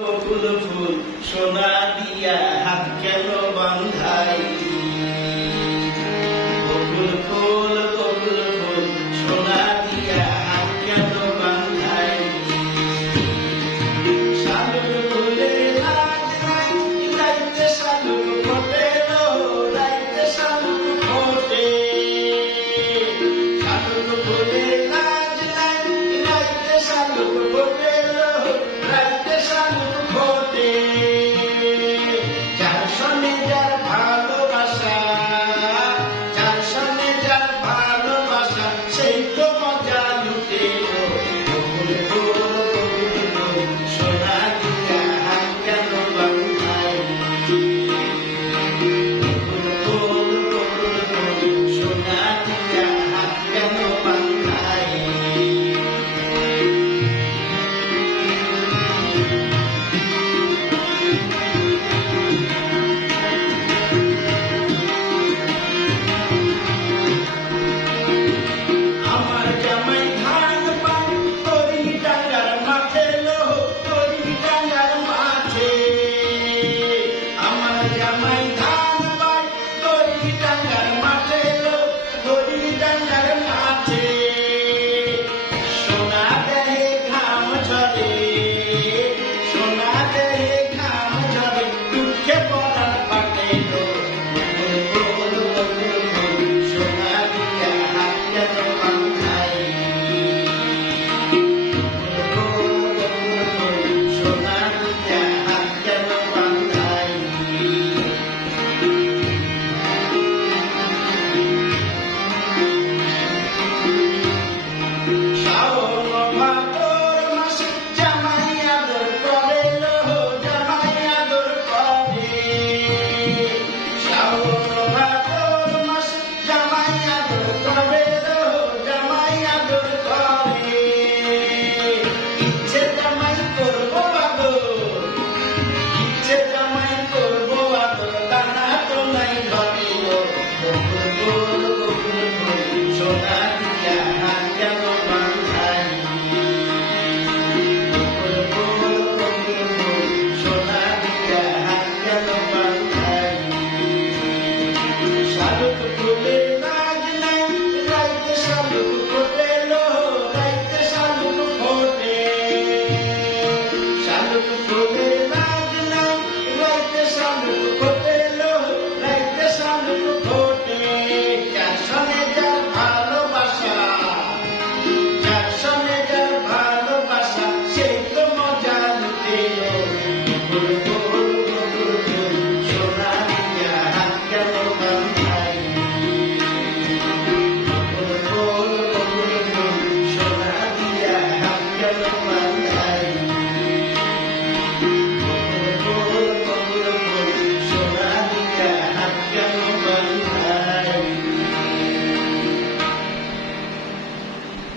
বকুল ফুল সোনা দিয়া হাত কেন বাঁধাই? বকুল ফুল সোনা দিয়া হাত কেন বাঁধাই? শালুক ফুলে লাজ নাই, রাইতে শালুক ফোটে লো, রাইতে শালুক ফোটে। শালুক ফুলে লাজ নাই, রাইতে শালুক ফোটে লো, রাইতে শালুক ফোটে। যার সনে যার ভালোবাসা, যার সনে যার ভালোবাসা, সেই তো মজা লুটে লো। বকুল ফুল সোনা দিয়া হাত কেন বাঁধাই? বকুল ফুল সোনা দিয়া হাত কেন বাঁধাই? আমার জামাই ধান পান তরি ডাঙ্গার মাঠে লো, তরি ডাঙ্গার মাঠে। আমার জামাই ধান পান তরি ডাঙ্গার মাঠে লো, তরি ডাঙ্গার মাঠে। সোনা দেহে ঘাম ঝরে, সোনা দেহে ঘাম ঝরে, দুঃখে পরাণ পাটে লো। বকুল ফুল সোনা দিয়া হাত কেন বাঁধাই? বকুল ফুল সোনা দিয়া হাত কেন বাঁধাই? শ্রাবণ ভাদর মাসে জামাই আদর করে লো, জামাই আদর করে। শ্রাবণ ভাদর মাসে জামাই আদর করে লো, জামাই আদর করে। ইচ্ছে জামাই করবো আদর, ইচ্ছে জামাই করবো আদর, দানা তো নাই ঘরে লো। বকুল ফুল সোনা দিয়া হাত কেন বাঁধাই? বকুল ফুল সোনা দিয়া হাত কেন বাঁধাই? শালুক ফুলে লাজ নাই, রাইতে শালুক ফোটে লো, রাইতে শালুক ফোটে। শালুক ফুলে লাজ নাই, রাইতে শালুক ফোটে লো, রাইতে শালুক ফোটে। যার সনে যার ভালোবাসা, যার সনে যার ভালোবাসা, সেই তো মজা লুটে লো। বকুল ফুল